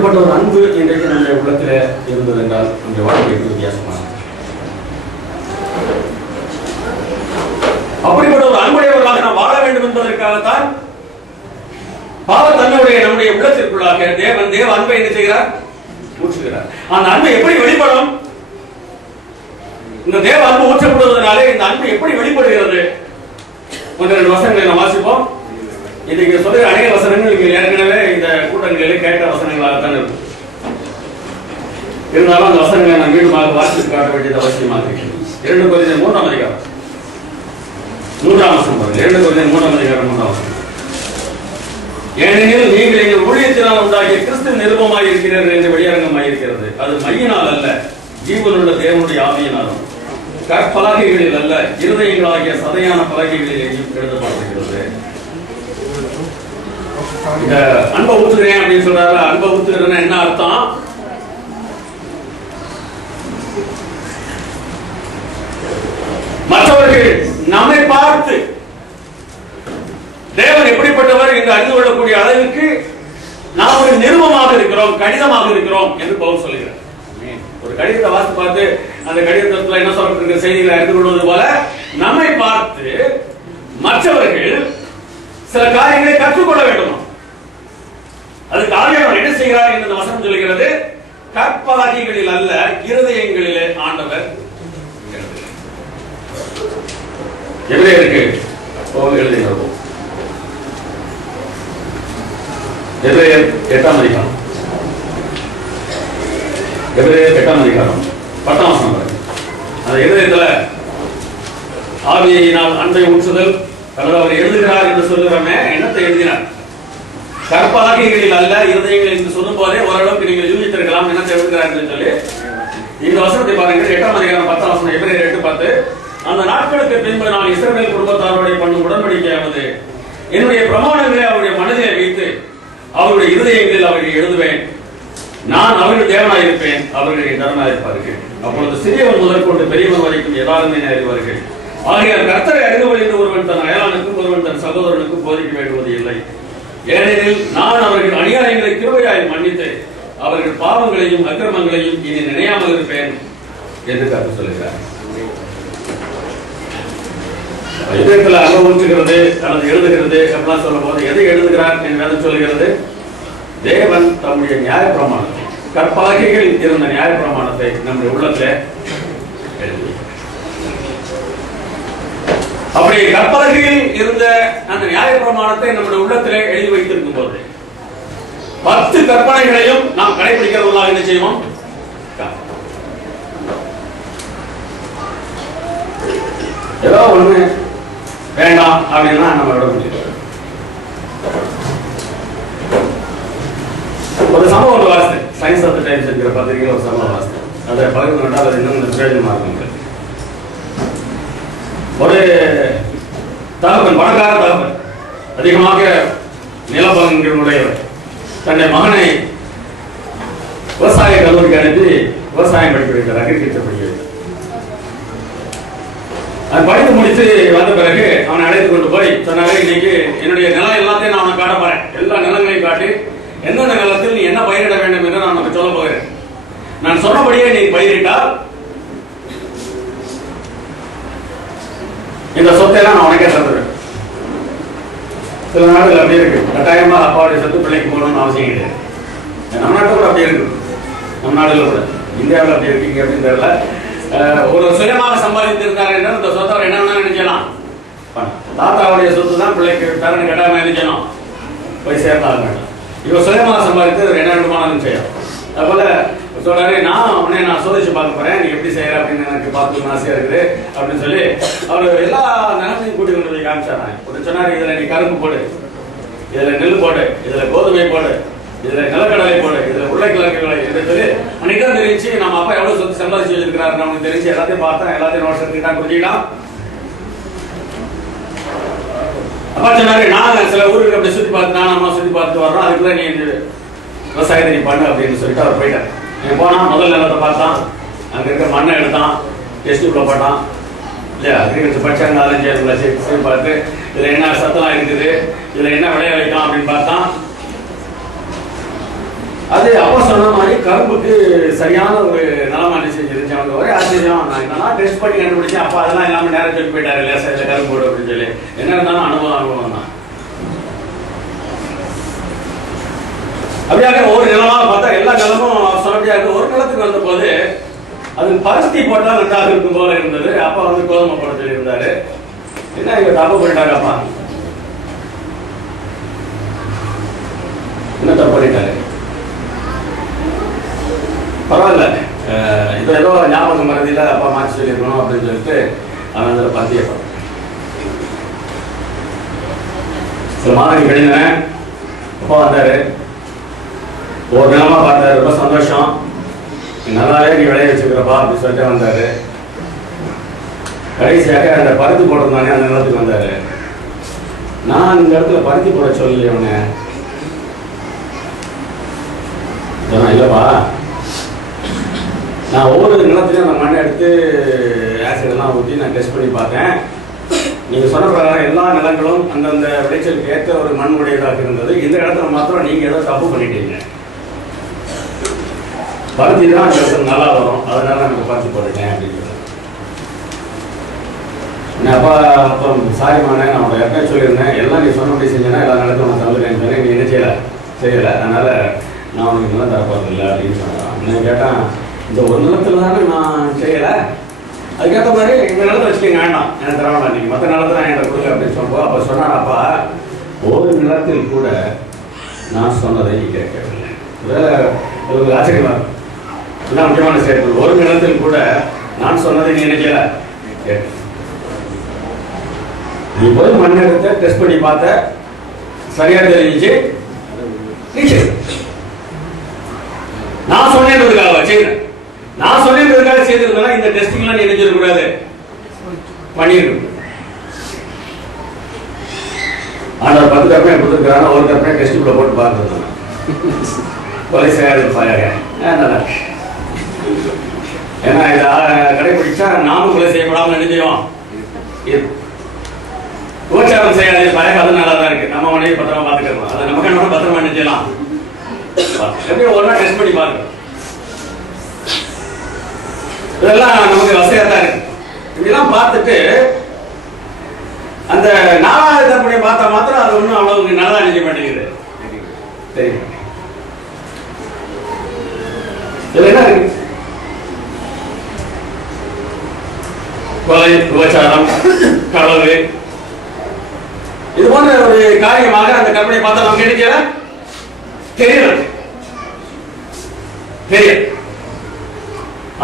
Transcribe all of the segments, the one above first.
அப்படிப்பட்ட ஒரு அன்பு இன்றைக்கு நம்முடைய உள்ளத்தில் இருந்தது என்றால் நம்முடைய வாழ்க்கைக்கு வித்தியாசமானது. அப்படிப்பட்ட ஒரு அன்புடையவர்களாக நாம் வாழ வேண்டும் என்பதற்காகத்தான் தன்னுடைய நம்முடைய உள்ளத்திற்குள்ளாக தேவ அன்பை என்ன செய்கிறார்? ஊற்றுகிறார். அந்த அன்பு எப்படி வெளிப்படும்? இந்த தேவ அன்பு ஊற்றப்படுவதனாலே இந்த அன்பு எப்படி வெளிப்படுகிறது? ஒன்று ரெண்டு வசனங்களை நாம் வாசிப்போம். இன்னைக்கு சொல்லுகிற அநேக வசனங்கள் இங்கே ஏற்கனவே இந்த கூட்டங்களிலே கேட்ட வசனங்களாகத்தான் இருக்கும். இருந்தாலும் அந்த வசனங்களை நாம் மீண்டுமாக வாசித்து காட்ட வேண்டியது அவசியமாக இருக்கிறது. 2 கொரிந்தியர் 3ஆம் அதிகாரம் 3ஆம் வசனம் பாருங்க. 2 கொரிந்தியர் 3ஆம் அதிகாரம் 3ஆம் வசனம். ஏனெனில் நீங்கள் எங்கள் ஊழியத்தினால் உண்டாகிய கிறிஸ்து நிருபமாய் இருக்கிறீர்கள் என்று வெளியரங்கமாய் இருக்கிறது. அது மையினால் அல்ல, ஜீவனுள்ள தேவனுடைய ஆவியினாலும் கற்பலகைகளில் அல்ல, இருதயங்களாகிய சதையான பலகைகளில் எழுதப்பட்டிருக்கிறது. இந்த அன்பை ஊத்துகிறேன் அப்படின்னு சொல்றாரு. அன்பை ஊத்துகிறேன்னா என்ன அர்த்தம்? மற்றவர்கள் நம்மை பார்த்து தேவன் எப்படிப்பட்டவர் என்று அறிந்து கொள்ளக்கூடிய அளவுக்கு நாம் ஒரு நிருபமாக இருக்கிறோம், கடிதமாக இருக்கிறோம் என்று பவுல் சொல்கிறார். ஒரு கடிதத்தை வாசித்து பார்த்து அந்த கடிதத்தில் என்ன சொல்லப்பட்டிருக்கிற செய்திகளை அறிந்து கொள்வது போல நம்மை பார்த்து மற்றவர்கள் சில காரியங்களை கற்றுக்கொள்ள வேண்டும். அதுக்கு ஆவியானவர் என்ன செய்கிறார் என்று வசனம் சொல்கிறது. கற்பலகைகளில் அல்ல, இருதயங்களிலே ஆண்டவர் எபிரேயருக்கு எழுதினோம். எபிரேயர் 8ஆம் அதிகாரம் 10ஆம் வசனம். அந்த இருதயத்துல ஆவியினால் அன்பை ஊற்றுதல் அல்லது அவர் எழுதுகிறார் என்று சொல்லுகிறோமே, என்னத்தை எழுதினார்? கற்பலகைகளில் அல்ல, இருதயங்கள் என்று சொல்லும் போதே ஓரளவுக்கு நீங்கள் யூகித்திருக்கலாம் என்னத்தை எழுதுகிறார் என்று சொல்லி. இந்த வசனத்தை பாருங்கள். 8ஆம் அதிகாரம் 10ஆம் வசனம். எபிரேயர் 8:10. அந்த நாட்களுக்கு பின்பு நான் இஸ்ரவேல் குடும்பத்தாரோட பண்ணும் உடன்படிக்கையானது என்னுடைய பிரமாணங்களை அவருடைய மனதிலே வைத்து அவருடைய இருதயங்களில் அவர்கள் எழுதுவேன். நான் அவர்கள் தேவனாயிருப்பேன், அவர்களுடைய தேவனாயிருப்பார்கள். அப்பொழுது சிறியவன் முதற்கொண்டு பெரியவன் வரைக்கும் எல்லாருமே அறிவார்கள். ஆகையால் கர்த்தரை அறிந்தவன் என்று ஒருவன் தன் அயலானுக்கும் ஒருவன் தன் சகோதரனுக்கும் போதிக்க வேண்டுவது இல்லை. ஏனெனில் நான் அவர்கள் அநியாயங்களை கிருபையாய் மன்னித்து அவர்கள் பாவங்களையும் அக்கிரமங்களையும் இனி நினையாமல் இருப்பேன் என்று கர்த்தர் சொல்லுகிறார். இதயத்தில் அன்பு ஊற்றுகிறது அல்லது எழுதுகிறது அப்படிலாம் சொல்லும் போது எதை எழுதுகிறார் என்று வேதம் சொல்லுகிறது? தேவன் தம்முடைய நியாய பிரமாணத்தை, கற்பலகைகள் இருந்த நியாய பிரமாணத்தை நம்முடைய உள்ளத்தில் எழுதி, அப்படி கற்பலகையில் இருந்த அந்த நியாய பிரமாணத்தை நம்முடைய உள்ளத்திலே எழுதி வைத்திருக்கும் போது 10 கற்பனைகளையும் நாம் கடைபிடிக்கிறவர்களாக என்ன செய்வோம்? ஏதோ ஒண்ணு வேண்டாம் அப்படின்னா நம்ம விட முடியாது. ஒரு சம்பவம் வாசித்தேன். சயின்ஸ் ஆஃப் தி டைம்ஸ் என்கிற பத்திரிகையில் ஒரு சம்பவம் வாசித்தேன். அதை பகிர்ந்து கொண்டால் அது இன்னும் பிரயோஜனமா இருக்கும். ஒரு தகவல், பணக்கார தகவல், அதிகமாக நிலப்பலன்களுடையவர் தன்னுடைய மகனை விவசாய கல்லூரிக்கு அனுப்பி விவசாயம் படிக்க வைத்தார், அக்ரிகல்ச்சர் படிக்க வைத்தார். அது படித்து முடித்து வந்த பிறகு அவனை அழைத்து கொண்டு போய் சொன்னாங்க, இன்னைக்கு என்னுடைய நிலம் எல்லாத்தையும் நான் அவனை காட்ட போறேன். எல்லா நிலங்களையும் காட்டி எந்தெந்த நிலத்தில் நீ என்ன பயிரிட வேண்டும் என்று நான் உனக்கு சொல்ல போகிறேன். நான் சொன்னபடியே நீ பயிரிட்டால் இந்த சொத்தை எல்லாம் நான் உனக்கே தந்துடுவேன். சில நாடுகள் அப்படி இருக்கு, கட்டாயமா அப்பாவுடைய சொத்து பிள்ளைக்கு போகணும்னு அவசியம் கிடையாது. நம்ம நாட்டில் கூட அப்படி இருக்கு, நம்ம நாடுல கூட. இந்தியாவில் அப்படி இருக்கீங்க அப்படின்னு தெரியல. ஒரு சுயமாக சம்பாதித்திருந்தார் என்றால் இந்த சொத்தை அவர் என்ன வேணா நினைக்கலாம். தாத்தாவுடைய சொத்து தான் பிள்ளைக்கு பேரன் கட்டாயமா நினைக்கணும், போய் சேர்ந்தாங்க. இவர் சுயமாக சம்பாதித்து என்ன வேண்டுமானாலும் செய்யலாம். அதுபோல சொல்றாரு, நான் சோதிச்சு பார்க்க போறேன், நீ எப்படி செய்யற அப்படின்னு எனக்கு பார்க்கணும்னு ஆசையா இருக்குது அப்படின்னு சொல்லி அவர் எல்லா நிலத்தையும் கூட்டி கொண்டு போய் காமிச்சாராங்க. ஒரு சொன்னாரு, இதுல நீ கரும்பு போடு, இதுல நெல் போடு, இதுல கோதுமை போடு, இதுல நிலக்கடலை போடு, இதுல உருளைக்கிழங்குகளை என்று சொல்லி அன்னைக்கு தான் தெரிஞ்சு நம்ம அப்பா எவ்வளவு சொத்து சம்பாதிச்சு வச்சிருக்கிறாரு நமக்கு தெரிஞ்சு. எல்லாத்தையும் பார்த்தா, எல்லாத்தையும் நோட்ஸ் எடுத்துக்கிட்டா, புரிஞ்சுக்கிட்டான். அப்பா சொன்னாரு, நான் சில ஊருக்கு அப்படி சுத்தி பார்த்து, நான் சுத்தி பார்த்து வர்றோம், அதுக்குதான் நீ விவசாயத்தை நீ பண்ணு அப்படின்னு சொல்லிட்டு அவர் போயிட்டார். போனா முதல் நிலத்தை பார்த்தான், அங்க இருக்கிற மண்ணை எடுத்தான், டெஸ்ட் உள்ள போட்டான் இல்லையா, அக்ரிகல்ச்சர் படிச்சாங்க, 4-5 சேர்த்து பார்த்து இதுல என்ன சத்தெல்லாம் இருக்குது, இதுல என்ன விளைய வைக்கலாம் அப்படின்னு பார்த்தான். அது அது அப்பா சொன்ன மாதிரி கரும்புக்கு சரியான ஒரு நலமாண்டி செஞ்சிருச்சு. அவங்க ஒரே ஆச்சரியம், நான் இதெல்லாம் டெஸ்ட் பண்ணி கண்டுபிடிச்சேன். அப்பா அதெல்லாம் எல்லாமே நேரம் சொல்லி போயிட்டாரு, லேசா இல்லை கரும்பு போடு அப்படின்னு சொல்லி. என்ன இருந்தாலும் அனுபவம் தான். அப்படியாக ஒரு நிலமாக பார்த்தா எல்லா நிலமும் சொன்னபடியாக ஒரு நிலத்துக்கு வந்த போது அது பருத்தி போட்டா நன்றாக இருக்கும் போல இருந்தது. அப்பா வந்து கோதுமை போட சொல்லி இருந்தாரு. என்ன இங்க தப்பு பண்ணிட்டாரு அப்பா, என்ன தப்பு பண்ணிட்டாரு? பரவாயில்ல, இப்போ ஏதோ ஞாபகம் மறதியில அப்பா மாற்றி சொல்லியிருக்கணும் அப்படின்னு சொல்லிட்டு அவன் அதில் பத்திய சில மாதங்கள் கழிந்தேன். அப்பா வந்தாரு, ஒரு நிலமா பார்த்தாரு, ரொம்ப சந்தோஷம், நல்லாவே நீ விளைய வச்சுக்கிறப்பா அப்படின்னு சொல்லிட்டு வந்தாரு. கடைசியாக அந்த பருத்தி போட்டிருந்தானே அந்த நிலத்துக்கு வந்தாரு. நான் இந்த இடத்துல பருத்தி போட சொல்லலையே அவனை. இல்லப்பா, நான் ஒவ்வொரு நிலத்திலையும் அந்த மண்ணை எடுத்து ஆசிடெல்லாம் ஊற்றி நான் டெஸ்ட் பண்ணி பார்த்தேன். நீங்கள் சொன்ன பிரகாரம் எல்லா நிலங்களும் அந்தந்த விளைச்சலுக்கு ஏற்ற ஒரு மண் உடையதாக இருந்தது. இந்த இடத்துல மாத்திரம் நீங்கள் ஏதோ தப்பு பண்ணிட்டீங்க. பருத்தி தான் அந்த இடத்துல நல்லா வரும், அதனால நான் பருத்தி போட்டுட்டேன் அப்படின்னு. அப்பா அப்போ சாரிமான நான் உங்களை எப்போ சொல்லியிருந்தேன், எல்லாம் நீ சொன்னபடி செஞ்சேன்னா எல்லா நிலத்தையும் நான் தந்துருக்கேன்னு சொன்னேன். நீ என்ன செய்யலை, அதனால் நான் உனக்கு நிலம் தரப்போறது இல்லை அப்படின்னு சொன்னான். நான் கேட்டேன், இந்த ஒரு நிலத்தில் தானே நான் செய்யலை, அதுக்கேற்ற மாதிரி இந்த நிலத்தை வச்சுக்கோங்க, வேண்டாம் எனக்கு தர வேண்டாம், நீங்கள் மற்ற நிலத்தை நான் என்கிட்ட கொடுங்க அப்படின்னு சொல்லுவோம். அப்போ சொன்னாப்பா, ஒரு நிலத்தில் கூட நான் சொன்னதை கேட்கவில்லை. ஒரு ஆச்சரியமா இருக்கும், என்ன முக்கியமான ஸ்டேட்மெண்ட். ஒரு நிலத்தில் கூட நான் சொன்னதை நீ நினைக்கல, நீ போய் மண் எடுத்த டெஸ்ட் பண்ணி பார்த்த, சரியா தெரிஞ்சிச்சு, நீ செய்ய. நான் சொன்னேன்றதுக்காக செய்யறேன், நான் சொன்னேன்றதுக்காக செய்திருந்தா இந்த டெஸ்டிங்லாம் நீ நினைச்சிடக்கூடாது, பண்ணிருக்க. ஆனால் 10 கற்பனை கொடுத்துருக்காங்க, ஒரு கற்பனை டெஸ்ட்டுக்குள்ள போட்டு பார்த்துருந்தாங்க. கொலை செய்யாது பாயாங்க, ஏன்னா இதை கடைபிடிச்சா நாமும் கொலை செய்யப்படாமல் நினைச்சோம். உபச்சாரம் செய்யாது பாயாக, அது நல்லா தான் இருக்கு. நம்ம உடனே பத்திரமா பார்த்துக்கலாம், அதை நமக்கு என்ன பத்திரமா நினைச்சலாம். எப்படியும் ஒரு நாள் டெஸ்ட் பண்ணி பாருங்க. இதெல்லாம் நமக்கு வசதியா தான் இருக்கு. இப்படிலாம் பார்த்துட்டு அந்த 4வது கற்பனையை பார்த்தா மாத்திரம் அது ஒன்றும் அவ்வளவுக்கு நல்லா நினைக்க மாட்டேங்குது. தெரியும் இதுல என்ன இருக்கு? கொலை, உபச்சாரம், களவு, இது போன்ற ஒரு காரியமாக அந்த கற்பனையை பார்த்தா நமக்கு நினைக்கல, தெரியல.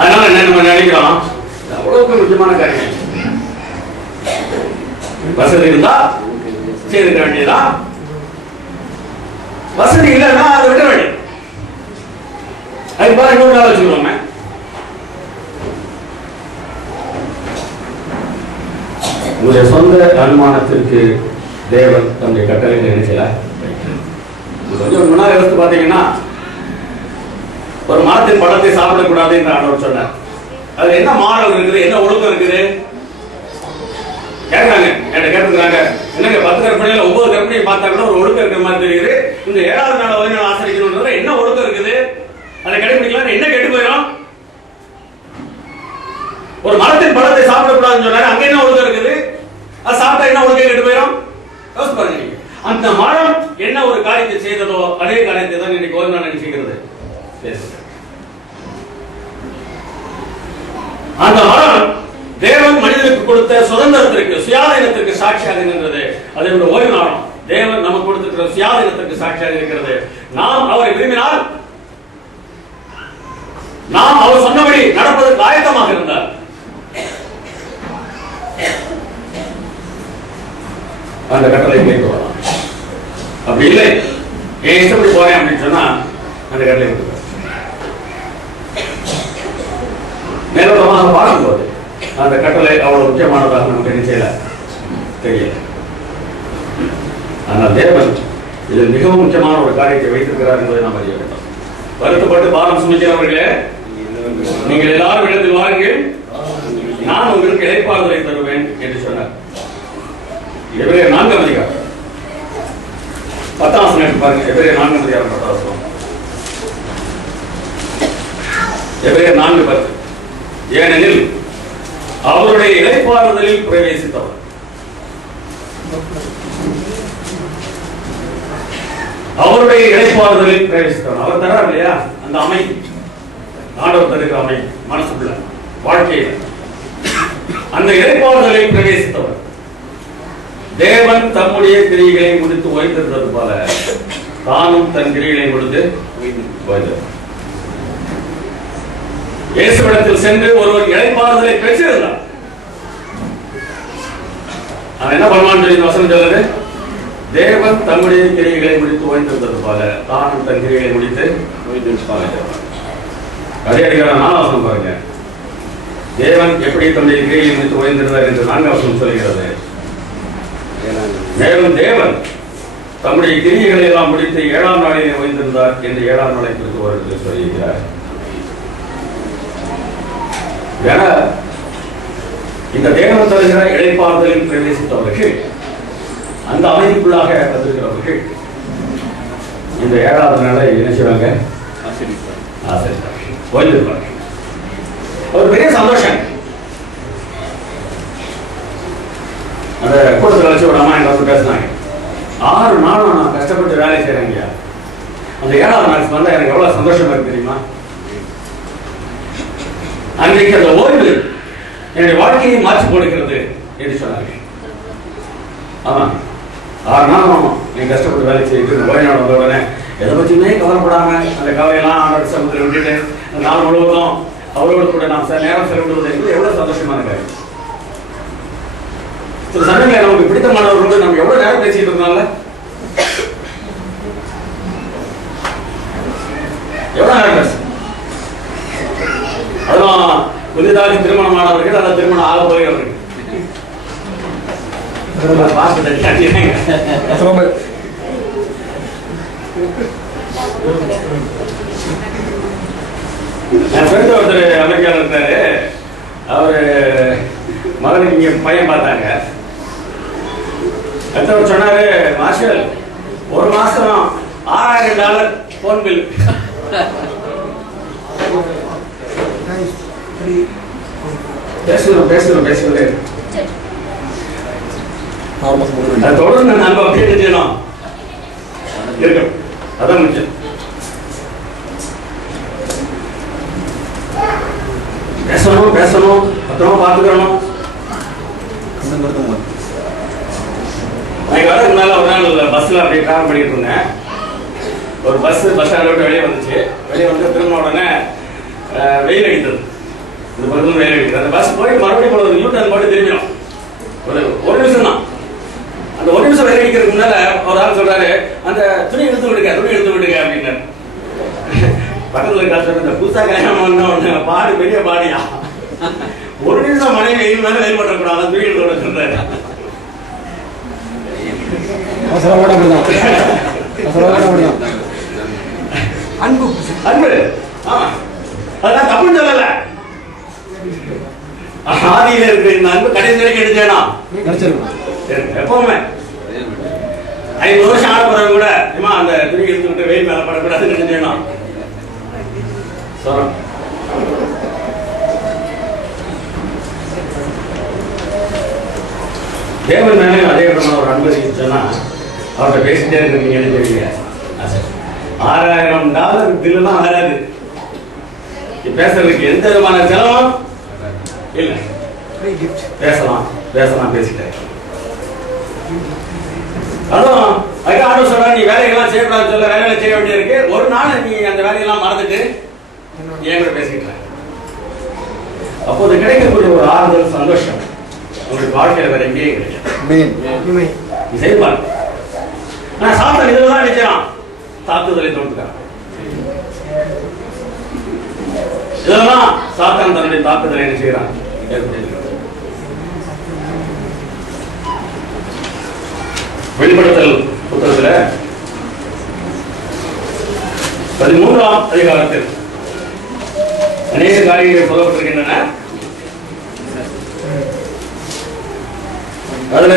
அதனால என்ன நம்ம நினைக்கிறோம், அவ்வளவுக்கு முக்கியமான காரியம். வசதி இருந்தா செய்திருக்க வேண்டியதா, வசதி இல்லைன்னா அதை விட வேண்டியது. அதுக்கு பாரு இன்னொரு நாள் வச்சுக்கிறோம். உங்களுடைய சொந்த அனுமானத்திற்கு தேவன் தன்னுடைய கட்டளை நினைச்சல. கொஞ்சம் முன்னாடி எடுத்து பார்த்தீங்கன்னா, ஒரு மரத்தின் பழத்தை சாப்பிடக்கூடாது என்று ஆண்டவர் சொன்னார். அது என்ன மாறல் இருக்குது, என்ன ஒழுக்கம் இருக்குது கேட்கறாங்க, என்கிட்ட கேட்டுக்கிறாங்க. என்னங்க 10 கற்பனையில 9 கற்பனையை பார்த்தா கூட ஒரு ஒழுக்கம் இருக்கிற மாதிரி தெரியுது. இந்த 7வது நாள் ஓய்வு நாள் ஆசரிக்கணும்ன்றது என்ன ஒழுக்கம் இருக்குது, அதை கடைபிடிக்கலாம் என்ன கெட்டு போயிடும்? ஒரு மரத்தின் பழத்தை சாப்பிடக்கூடாதுன்னு சொன்னாரு, அங்க என்ன ஒழுக்கம் இருக்குது, அது சாப்பிட்டா என்ன ஒழுக்கம் கெட்டு போயிடும்? யோசிச்சு பாருங்க. அந்த மரம் என்ன ஒரு காரியத்தை செய்ததோ அதே காரியத்தை தான் இன்னைக்கு ஓய்வு நாள் நினைச்சுக்கிறது. அந்த மரம் தேவன் மனிதனுக்கு கொடுத்த சுதந்திரத்திற்கு, சுயாதீனத்திற்கு சாட்சியாக நின்றது. அதே போல ஓய்வு நாளும் தேவன் நமக்கு கொடுத்திருக்கிற சுயாதீனத்திற்கு சாட்சியாக இருக்கிறது. நாம் அவரை விரும்பினால், நாம் அவர் சொன்னபடி நடப்பதற்கு ஆயத்தமாக இருந்தார். அந்த கட்டளை கேட்டு வரலாம். அப்படி இல்லை, ஏன் இஷ்டப்படி போறேன் அப்படின்னு சொன்னா அந்த கட்டளை மேலோட்டமாக பார்க்கும்போது அந்த கட்டளை அவ்வளவு முக்கியமானதாக நமக்கு நினைச்சல தெரியல. ஆனால் தேவன் இதில் மிகவும் முக்கியமான ஒரு காரியத்தை வைத்திருக்கிறார் என்பதை நாம் அறிய வேண்டும். வருத்தப்பட்டு பாரம் சுமக்கிறவர்களே, நீங்கள் எல்லாரும் இடத்தில் வாருங்கள், நான் உங்களுக்கு இளைப்பாறுதலை தருவேன் என்று சொன்னார். எபிரேயர் 4 அதிகாரம் 10 வசனம் பாருங்க. எபிரேயர் 4 அதிகாரம் 10 வசனம். எபிரேயர் 4:10. ஏனெனில் அவருடைய இளைப்பாறுதலில் பிரவேசித்தவர். அவருடைய இளைப்பாறுதலில் பிரவேசித்தவர். அவர் தரார் இல்லையா அந்த அமைதி, ஆண்டவர் தருகிற அமைதி மனசுக்குள்ள வாழ்க்கையில். அந்த இளைப்பாறுதலில் பிரவேசித்தவர். தேவன் தம்முடைய கிரியைகளை முடித்து ஓய்ந்திருந்தது போல தானும் தன் கிரியைகளை முடித்து ஓய்ந்தார். இயேசுவிடத்தில் சென்று ஒருவர் இளைப்பாறுதலை பெற்றிருந்தார். அவன் என்ன பண்ணுவான்னு சொல்லி வசனம் சொல்லுது, தேவன் தம்முடைய கிரியைகளை முடித்து ஓய்ந்திருந்தது போல தானும் தன் கிரியைகளை முடித்து ஓய்ந்திருந்தார். அதே அதிகாரம் 4 வசனம் பாருங்க. தேவன் எப்படி தம்முடைய கிரியைகளை முடித்து ஓய்ந்திருந்தார் என்று 4 வசனம் சொல்கிறது. மேலும் தேவன் தம்முடைய கிரியைகளை எல்லாம் முடித்து 7ஆம் நாளிலே ஓய்ந்திருந்தார் என்று 7ஆம் நாளை குறித்து ஒரு இடத்தில் சொல்லியிருக்கிறார். இந்த தேவன் தருகிற இளைப்பாறுதலில் பிரவேசித்தவர்கள், அந்த அமைதிக்குள்ளாக வந்திருக்கிறவர்கள் இந்த 7ஆவது நாளை என்ன செய்வாங்க? ஆசரிப்பார்கள், ஓய்ந்திருப்பார்கள். ஒரு பெரிய சந்தோஷம். அந்த கூட்டத்தில் வச்சு ஒரு அம்மா எங்க வந்து பேசினாங்க. 6 நாளும் நான் கஷ்டப்பட்டு வேலை செய்யறேங்க. அந்த 7ஆவது நாள் வந்தா எனக்கு எவ்வளவு சந்தோஷமா இருக்கு தெரியுமா? அன்றைக்கு அந்த ஓய்வு என்னுடைய வாழ்க்கையை மாற்றி கொடுக்கிறது என்று சொன்னாங்க. ஆமா, 6 நாளும் நீ கஷ்டப்பட்டு வேலை செய்யிட்டு ஓய்வு நாள் வந்த உடனே எதை பற்றியுமே கவலைப்படாம அந்த கவலையெல்லாம் ஆண்டவர் சமூகத்தில் விட்டுட்டு அந்த நாள் முழுவதும் அவரோடு கூட நாம் நேரம் செலவிடுவது என்பது எவ்வளவு சந்தோஷமான காரியம். சில சமயங்களில் நமக்கு பிடித்தமானவர்களோடு நம்ம எவ்வளவு நேரம் பேசிட்டு இருந்தால எவ்வளவு நேரம் பேச, அதெல்லாம் புதிதாக திருமணமானவர்கள் அல்ல திருமணம் ஆக போகிறவர்கள் என் ஃப்ரெண்ட் ஒருத்தர் அமெரிக்காவில் இருந்தாரு. அவரு மகனுக்கு இங்க பையன் பார்த்தாங்க. அடுத்தவர் சொன்னாரு, மார்ஷல் ஒரு மாசம் $6000 போன் பில். பேசுகிறோம் தொடர்ந்து நம்ம அப்படியே செய்யணும் இருக்கணும். அதான் முக்கியம். பேசணும் பத்திரமா பார்த்துக்கணும். வரதுக்கு மேல ஒரு நாள் பஸ்ல அப்படியே டிராவல் பண்ணிட்டு இருந்தேன். ஒரு பஸ் ஸ்டாண்ட் விட்டு வெளியே வந்துச்சு. வெளியே வந்து திரும்ப உடனே வெயில் அடித்தது. இந்த பக்கம் வெயில் அடிக்குது. அந்த பஸ் போய் மறுபடியும் ஒரு யூட்டர்ன் போட்டு திரும்பிடும். ஒரு நிமிஷம் தான். அந்த ஒரு நிமிஷம் வெயில் அடிக்கிறதுக்கு முன்னால ஒரு ஆள் சொல்றாரு, அந்த துணி எடுத்து விடுங்க அப்படின்னாரு. பக்கத்துல காசு இந்த புதுசா கல்யாணம் பாடு பெரிய பாடியா, ஒரு நிமிஷம் மனைவி வெயில் மேல வெயில் பண்ணக்கூடாது, துணி எடுத்து விட சொல்றாரு. அன்பு அதெல்லாம் தப்புன்னு சொல்லல. ஆதியில இருக்கிற இந்த அன்பு கடைசி வரைக்கும் எடுத்தேனா எப்பவுமே 5 வருஷம் ஆட போறவங்க கூட அந்த துணி எடுத்துக்கிட்டு வெயில் மேல படக்கூடாதுன்னு நினைச்சேனா சொல்றோம். தேவன் மேலே அதே விதமான ஒரு அன்பு இருந்துச்சுன்னா அவர்கிட்ட பேசிட்டே இருக்கீங்க. தெரியுங்க, $6000 பில்லுலாம் வராது. பேசுறதுக்கு எந்த விதமான செலவும் இல்ல. பேசலாம் பேசிட்டேன். அதுவும் ஆண்டவர் சொல்ற, நீ வேலையெல்லாம் செய்யக்கூடாது சொல்ல, வேலைகளை செய்ய வேண்டிய இருக்கு. ஒரு நாள் நீ அந்த வேலையெல்லாம் மறந்துட்டு என் கூட பேசிக்கிட்ட, அப்போது கிடைக்கக்கூடிய ஒரு ஆறுதல், சந்தோஷம் உங்களுக்கு வாழ்க்கையில வேற எங்கேயும் கிடைக்கும். நீ செய்வாங்க. ஆனா சாப்பிட்ட இதுதான் நினைச்சான், தாக்குதலை தோற்றுக்கான். இதெல்லாம் சாத்தான் தன்னுடைய தாக்குதலை என்ன செய்யறான்? வெளிப்படுத்தல் புத்தகத்துல 13ஆம் அதிகாரத்தில் அநேக காரியங்கள் சொல்லப்பட்டிருக்கின்றன. அதுல